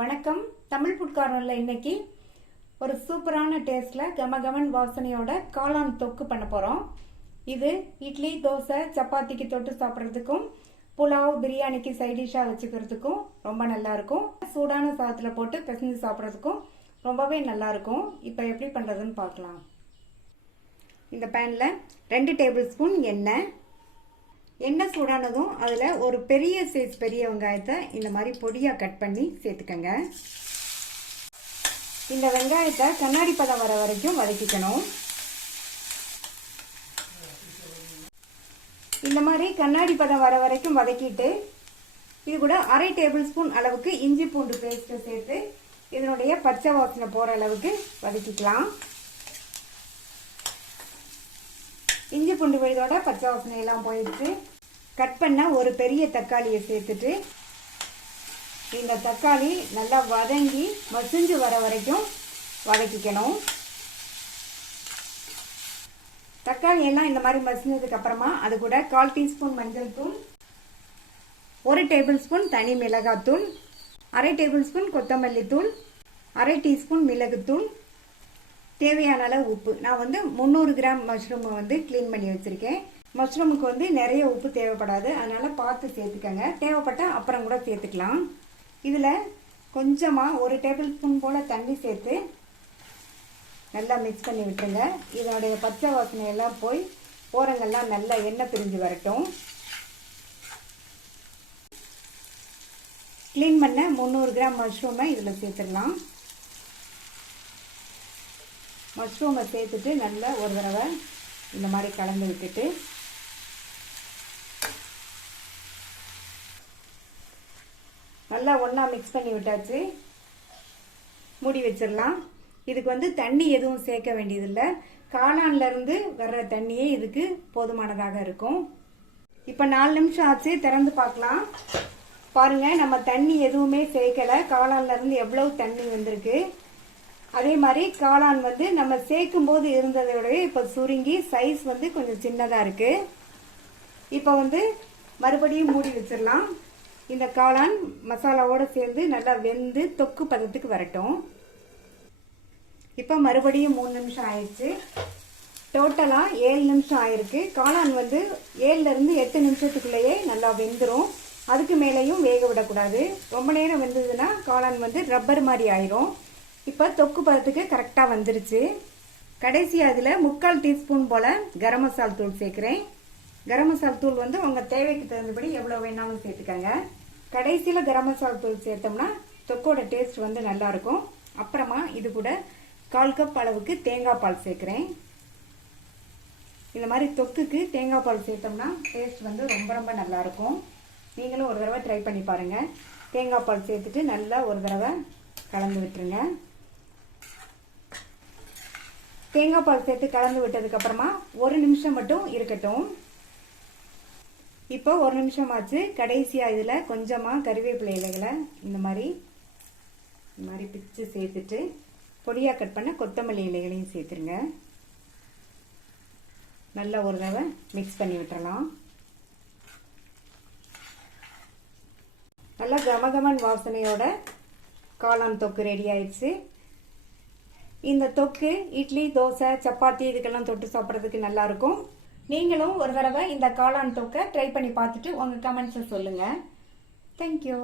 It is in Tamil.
வணக்கம். தமிழ் ஃபுட் கார்னர்ல இன்னைக்கு ஒரு சூப்பரான டேஸ்ட்ல கமகமன் வாசனையோட காளான் தொக்கு பண்ண போறோம். இது இட்லி, தோசை, சப்பாத்திக்கு தொட்டு சாப்பிட்றதுக்கும் புலாவ், பிரியாணிக்கு சைட் டிஷ்ஷா வச்சுக்கிறதுக்கும் ரொம்ப நல்லா இருக்கும். சூடான சாதத்துல போட்டு பிசைஞ்சு சாப்பிட்றதுக்கும் ரொம்பவே நல்லா இருக்கும். இப்போ எப்படி பண்றதுன்னு பார்க்கலாம். இந்த பேன்ல 2 டேபிள் ஸ்பூன் எண்ணெய் சூடானதும் அதில் ஒரு பெரிய சைஸ் பெரிய வெங்காயத்தை இந்த மாதிரி பொடியாக கட் பண்ணி சேர்த்துக்கங்க. இந்த வெங்காயத்தை கண்ணாடி பதம் வர வரைக்கும் வதக்கிக்கணும். இந்த மாதிரி கண்ணாடி பதம் வர வரைக்கும் வதக்கிட்டு இது கூட 1/2 டேபிள் ஸ்பூன் அளவுக்கு இஞ்சி பூண்டு பேஸ்ட்டை சேர்த்து இதனுடைய பச்சை வாசனை போகிற அளவுக்கு வதக்கிக்கலாம். இஞ்சி பூண்டு விழுதோட பச்சை வாசனை எல்லாம் போயிடுச்சு. கட் பண்ண ஒரு பெரிய தக்காளியை சேர்த்துட்டு இந்த தக்காளி நல்லா வதங்கி மசிஞ்சு வர வரைக்கும் வதக்கிக்கணும். தக்காளி எல்லாம் இந்த மாதிரி மசிஞ்சதுக்கு அப்புறமா அது கூட 1/4 டீஸ்பூன் மஞ்சள் தூள், 1 டேபிள் ஸ்பூன் தனி மிளகாத்தூள், 1/2 டேபிள் ஸ்பூன் கொத்தமல்லி தூள், 1/2 டீஸ்பூன் மிளகுத்தூள், தேவையான அளவு உப்பு. நான் 300 கிராம் மஷ்ரூம் க்ளீன் பண்ணி வச்சிருக்கேன். மஷ்ரூமுக்கு நிறைய உப்பு தேவைப்படாது, அதனால பார்த்து சேர்த்துக்கங்க. தேவைப்பட்டால் அப்புறம் கூட சேர்த்துக்கலாம். இதில் கொஞ்சமாக 1 டேபிள் ஸ்பூன் போல் தண்ணி சேர்த்து நல்லா மிக்ஸ் பண்ணி விட்டுருங்க. இதனுடைய பச்சை வாசனை எல்லாம் போய் ஓரங்கள்லாம் நல்லா எண்ணெய் பிரிஞ்சு வரட்டும். க்ளீன் பண்ண 300 கிராம் மஷ்ரூமை இதில் சேர்த்துடலாம். மஷ்ரூமை சேர்த்துட்டு நல்லா ஒரு தடவை இந்த மாதிரி கலந்து விட்டுட்டு நல்லா ஒன்றா மிக்ஸ் பண்ணி விட்டாச்சு. மூடி வச்சிடலாம். இதுக்கு தண்ணி எதுவும் சேர்க்க வேண்டியதில்லை. காளான்லேருந்து வர்ற தண்ணியே இதுக்கு போதுமானதாக இருக்கும். இப்போ 4 நிமிஷம் ஆச்சு, திறந்து பார்க்கலாம். பாருங்க, நம்ம தண்ணி எதுவுமே சேர்க்கலை. காளான்லேருந்து எவ்வளவு தண்ணி வந்திருக்கு. அதே மாதிரி காளான் நம்ம சேர்க்கும் போது இருந்ததை விட இப்போ சுருங்கி சைஸ் கொஞ்சம் சின்னதாக இருக்கு. இப்போ மறுபடியும் மூடி வச்சிடலாம். இந்த காளான் மசாலாவோடு சேர்ந்து நல்லா வெந்து தொக்கு பதத்துக்கு வரட்டும். இப்போ மறுபடியும் 3 நிமிஷம் ஆயிடுச்சு. டோட்டலாக 7 நிமிஷம் ஆயிருக்கு. காளான் 7லேருந்து 8 நிமிஷத்துக்குள்ளேயே நல்லா வெந்துடும். அதுக்கு மேலேயும் வேக விடக்கூடாது. ரொம்ப நேரம் வெந்ததுன்னா காளான் ரப்பர் மாதிரி ஆயிரும். இப்போ தொக்கு பதத்துக்கு கரெக்டாக வந்துருச்சு. கடைசியாக அதில் 3/4 டீஸ்பூன் போல் கரம் மசால் தூள் சேர்க்குறேன். கரம் மசால் தூள் உங்கள் தேவைக்கு தகுந்தபடி எவ்வளோ வேணாலும் சேர்த்துக்கங்க. கடைசியில் கரம் மசால் தூள் சேர்த்தோம்னா தொக்கோட டேஸ்ட் நல்லாயிருக்கும். அப்புறமா இது கூட 1/4 கப் அளவுக்கு தேங்காய் பால் சேர்க்குறேன். இந்த மாதிரி தொக்குக்கு தேங்காய் பால் சேர்த்தோம்னா டேஸ்ட் ரொம்ப ரொம்ப நல்லாயிருக்கும். நீங்களும் ஒரு தடவை ட்ரை பண்ணி பாருங்கள். தேங்காய் பால் சேர்த்துட்டு நல்லா ஒரு தடவை கலந்து விட்டுருங்க. தேங்காய் பால் சேர்த்து கலந்து விட்டதுக்கு அப்புறமா 1 நிமிஷம் மட்டும் இருக்கட்டும். இப்போ 1 நிமிஷம் ஆச்சு. கடைசியா இதுல கொஞ்சமா கறிவேப்பிலை இலைகளை இந்த மாதிரி பிச்சு சேர்த்துட்டு பொடியா கட் பண்ண கொத்தமல்லி இலைகளையும் சேர்த்துருங்க. நல்லா ஒரு தடவை மிக்ஸ் பண்ணி விட்டுறலாம். நல்லா கமகமன் வாசனையோட காளான் தொக்கு ரெடி ஆயிடுச்சு. இந்த தொக்கு இட்லி, தோசை, சப்பாத்தி இதுக்கெல்லாம் தொட்டு சாப்பிட்றதுக்கு நல்லா இருக்கும். நீங்களும் ஒரு தடவை இந்த காளான் தொக்கை ட்ரை பண்ணி பார்த்துட்டு உங்கள் கமெண்ட்ஸை சொல்லுங்கள். தேங்க்யூ.